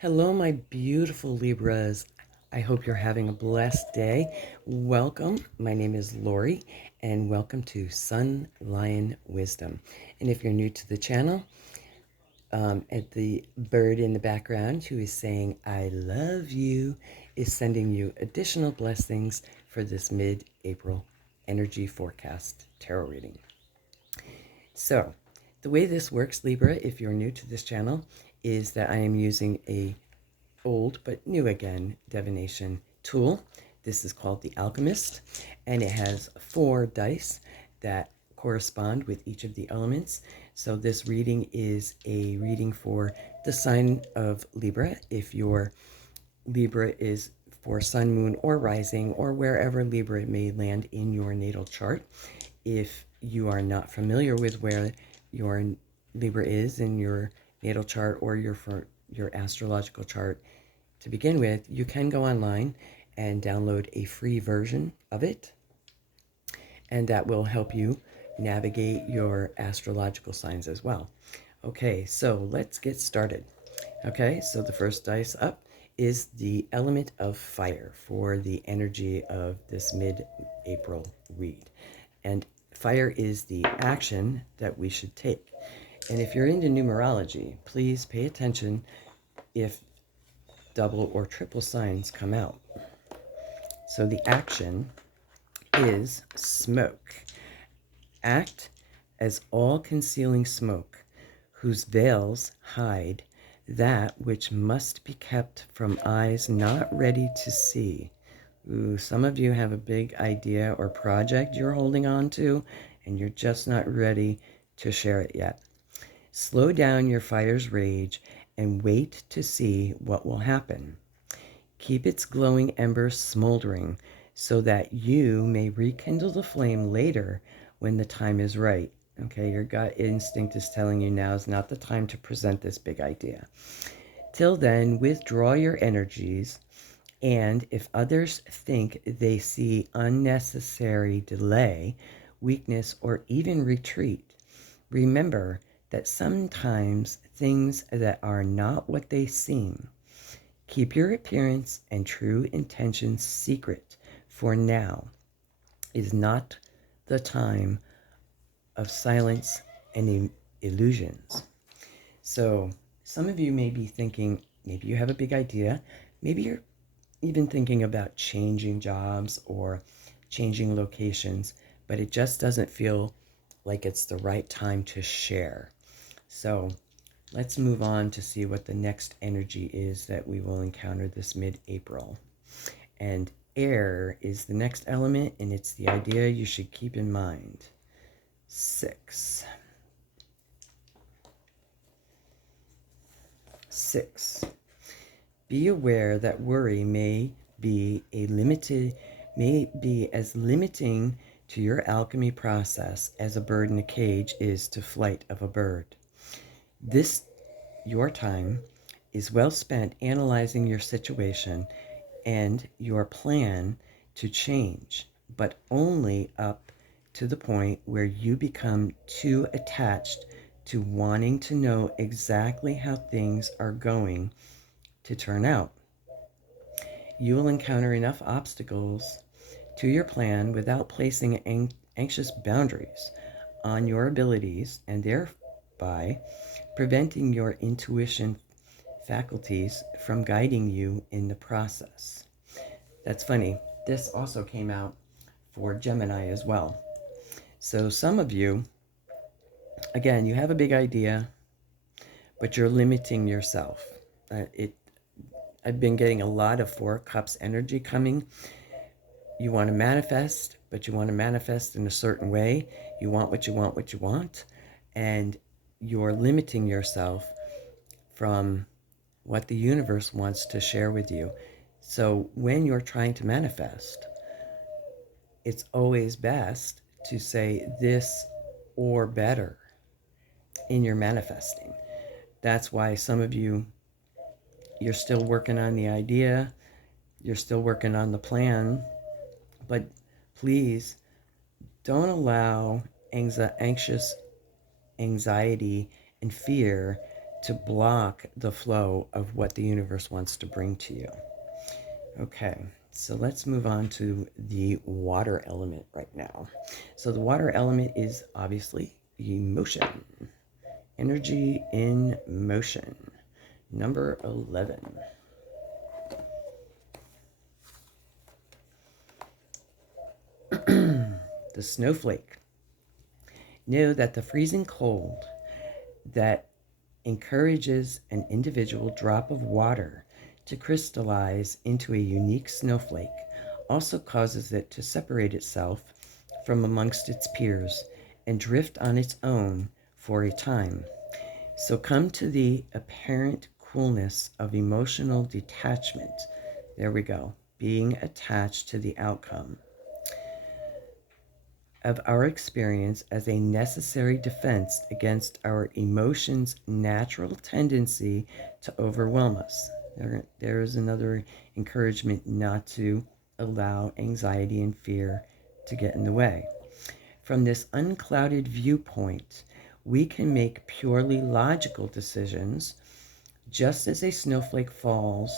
Hello, my beautiful Libras. I hope you're having a blessed day. Welcome. My name is Lori, and welcome to Sun Lion Wisdom. And if you're new to the channel, at the bird in the background who is saying, I love you, is sending you additional blessings for this mid April energy forecast tarot reading. So, the way this works, Libra, if you're new to this channel, is that I am using a old but new again divination tool. This is called the Alchemist, and it has 4 dice that correspond with each of the elements. So this reading is a reading for the sign of Libra. If your Libra is for sun, moon, or rising, or wherever Libra may land in your natal chart. If you are not familiar with where your Libra is in your natal chart or your astrological chart, to begin with, you can go online and download a free version of it, and that will help you navigate your astrological signs as well. Okay, so let's get started. Okay, so the first dice up is the element of fire for the energy of this mid-April read. And fire is the action that we should take. And if you're into numerology, please pay attention if double or triple signs come out. So the action is smoke. Act as all-concealing smoke, whose veils hide that which must be kept from eyes not ready to see. Ooh, some of you have a big idea or project you're holding on to, and you're just not ready to share it yet. Slow down your fire's rage and wait to see what will happen. Keep its glowing embers smoldering so that you may rekindle the flame later when the time is right. Okay, your gut instinct is telling you now is not the time to present this big idea. Till then, withdraw your energies, and if others think they see unnecessary delay, weakness, or even retreat, remember that sometimes things that are not what they seem. Keep your appearance and true intentions secret, for now is not the time of silence and illusions. So some of you may be thinking, maybe you have a big idea, maybe you're even thinking about changing jobs or changing locations, but it just doesn't feel like it's the right time to share. So let's move on to see what the next energy is that we will encounter this mid-April. And air is the next element, and it's the idea you should keep in mind. 6. 6. Be aware that worry may be as limiting to your alchemy process as a bird in a cage is to flight of a bird. This, your time, is well spent analyzing your situation and your plan to change, but only up to the point where you become too attached to wanting to know exactly how things are going to turn out. You will encounter enough obstacles to your plan without placing anxious boundaries on your abilities and thereby preventing your intuition faculties from guiding you in the process. That's funny. This also came out for Gemini as well. So some of you, again, you have a big idea, but you're limiting yourself. I've been getting a lot of 4 cups energy coming. You want to manifest, but you want to manifest in a certain way. You want what you want, what you want, and you're limiting yourself from what the universe wants to share with you. So when you're trying to manifest, it's always best to say this or better in your manifesting. That's why some of you, you're still working on the idea, you're still working on the plan, but please don't allow anxiety and fear to block the flow of what the universe wants to bring to you. Okay, so let's move on to the water element right now. So the water element is obviously emotion, energy in motion. Number 11. The snowflake. Know that the freezing cold that encourages an individual drop of water to crystallize into a unique snowflake also causes it to separate itself from amongst its peers and drift on its own for a time. So come to the apparent coolness of emotional detachment. There we go. Being attached to the outcome of our experience as a necessary defense against our emotions' natural tendency to overwhelm us. There is another encouragement not to allow anxiety and fear to get in the way. From this unclouded viewpoint, we can make purely logical decisions, just as a snowflake falls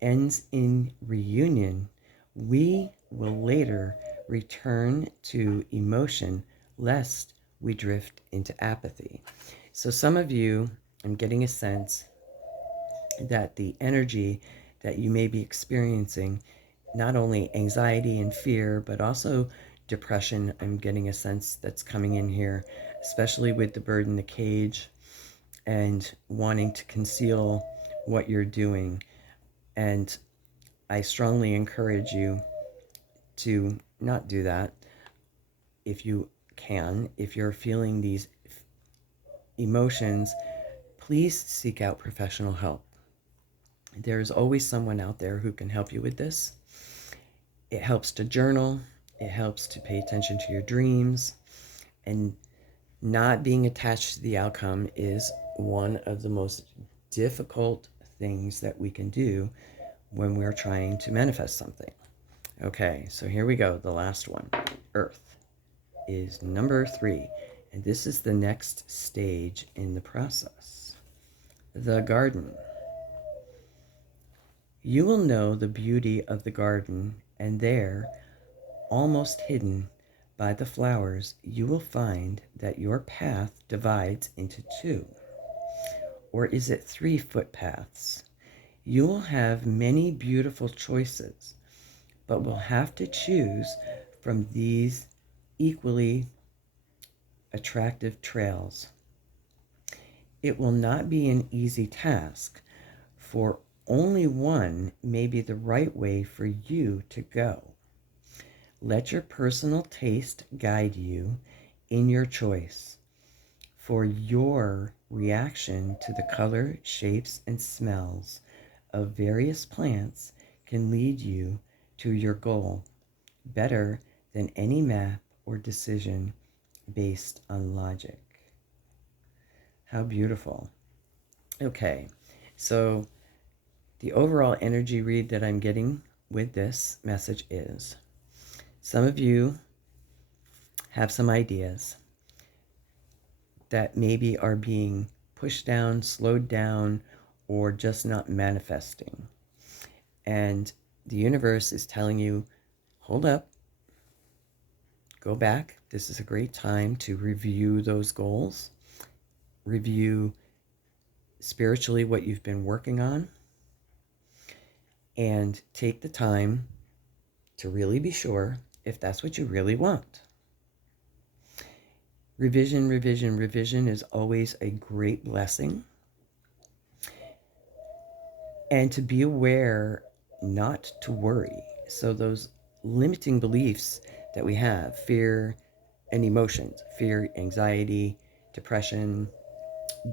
ends in reunion. We will later return to emotion lest we drift into apathy. So some of you, I'm getting a sense that the energy that you may be experiencing, not only anxiety and fear, but also depression, I'm getting a sense that's coming in here, especially with the bird in the cage and wanting to conceal what you're doing. And I strongly encourage you to not do that if you can. If you're feeling these emotions, please seek out professional help. There's always someone out there who can help you with this. It helps to journal. It helps to pay attention to your dreams. And not being attached to the outcome is one of the most difficult things that we can do when we're trying to manifest something. Okay, so here we go. The last one, Earth, is number 3. And this is the next stage in the process. The garden. You will know the beauty of the garden, and there, almost hidden by the flowers, you will find that your path divides into 2. Or is it 3 footpaths? You will have many beautiful choices, but will have to choose from these equally attractive trails. It will not be an easy task, for only one may be the right way for you to go. Let your personal taste guide you in your choice, for your reaction to the color, shapes, and smells of various plants can lead you to your goal better than any map or decision based on logic. How beautiful. Okay, so the overall energy read that I'm getting with this message is some of you have some ideas that maybe are being pushed down, slowed down, or just not manifesting. And the universe is telling you, hold up, go back. This is a great time to review those goals, review spiritually what you've been working on, and take the time to really be sure if that's what you really want. Revision, revision, revision is always a great blessing. And to be aware not to worry. So those limiting beliefs that we have, fear and emotions, fear, anxiety, depression,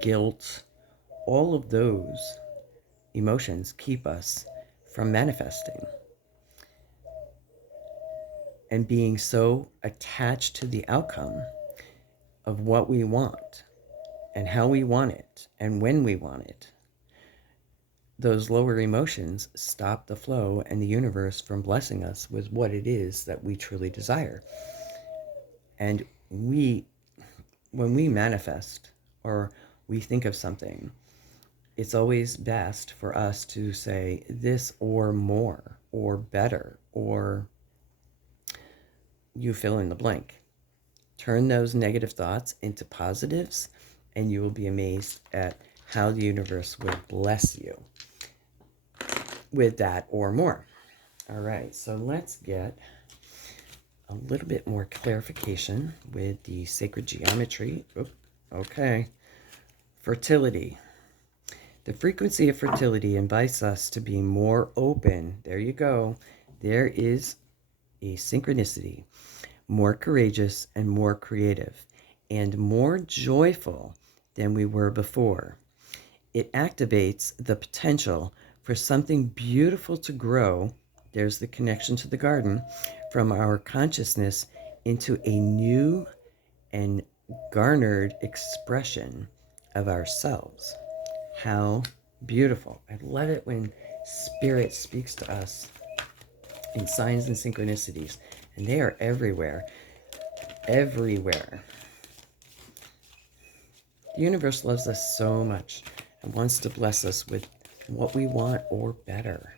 guilt, all of those emotions keep us from manifesting. And being so attached to the outcome of what we want and how we want it and when we want it, those lower emotions stop the flow and the universe from blessing us with what it is that we truly desire. And when we manifest, or we think of something, it's always best for us to say this or more or better or you fill in the blank. Turn those negative thoughts into positives, and you will be amazed at how the universe will bless you with that or more. All right, so let's get a little bit more clarification with the sacred geometry. Okay. Fertility. The frequency of fertility invites us to be more open. There you go. There is a synchronicity. More courageous and more creative and more joyful than we were before. It activates the potential for something beautiful to grow. There's the connection to the garden from our consciousness into a new and garnered expression of ourselves. How beautiful. I love it when Spirit speaks to us in signs and synchronicities, and they are everywhere. Everywhere. The universe loves us so much and wants to bless us with what we want or better.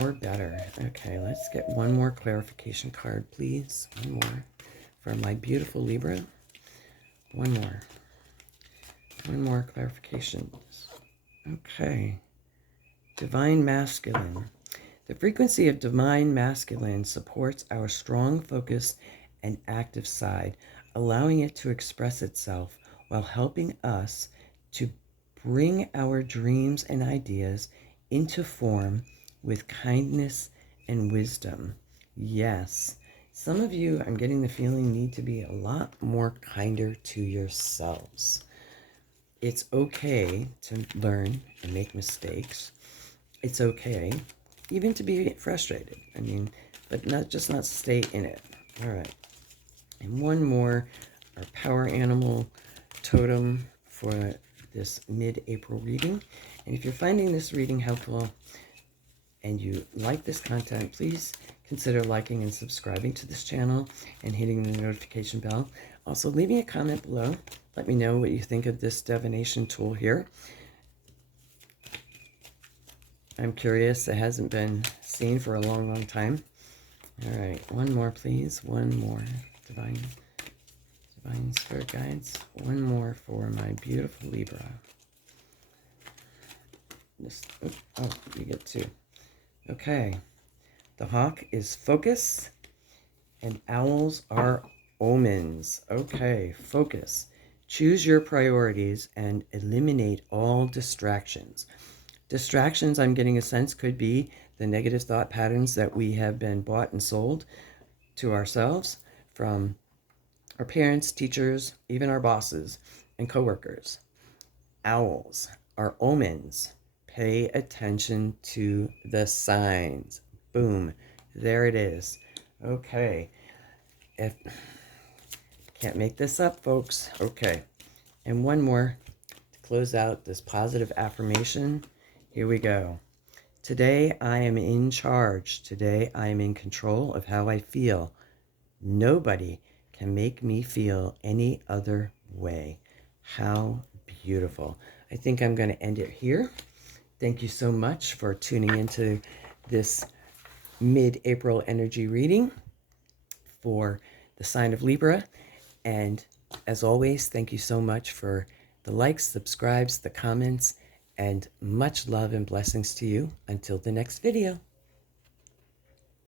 Or better. Okay, let's get one more clarification card, please. One more for my beautiful Libra. One more. One more clarification. Okay. Divine Masculine. The frequency of Divine Masculine supports our strong focus and active side, allowing it to express itself while helping us to bring our dreams and ideas into form with kindness and wisdom. Yes, some of you, I'm getting the feeling, need to be a lot more kinder to yourselves. It's okay to learn and make mistakes. It's okay even to be frustrated. I mean, but not stay in it. All right. And one more, our power animal totem for this mid-April reading. And if you're finding this reading helpful and you like this content, please consider liking and subscribing to this channel and hitting the notification bell. Also, leaving a comment below. Let me know what you think of this divination tool here. I'm curious. It hasn't been seen for a long, long time. All right, one more, please. One more. Divine Spirit Guides. One more for my beautiful Libra. Oh, you get two. Okay. The hawk is focus, and owls are omens. Okay, focus. Choose your priorities and eliminate all distractions. Distractions, I'm getting a sense, could be the negative thought patterns that we have been bought and sold to ourselves from our parents, teachers, even our bosses and coworkers. Owls are omens. Pay attention to the signs. Boom. There it is. Okay. Can't make this up, folks. Okay. And one more to close out this positive affirmation. Here we go. Today I am in charge. Today I am in control of how I feel. Nobody can make me feel any other way. How beautiful. I think I'm going to end it here. Thank you so much for tuning into this mid-April energy reading for the sign of Libra. And as always, thank you so much for the likes, subscribes, the comments, and much love and blessings to you. Until the next video.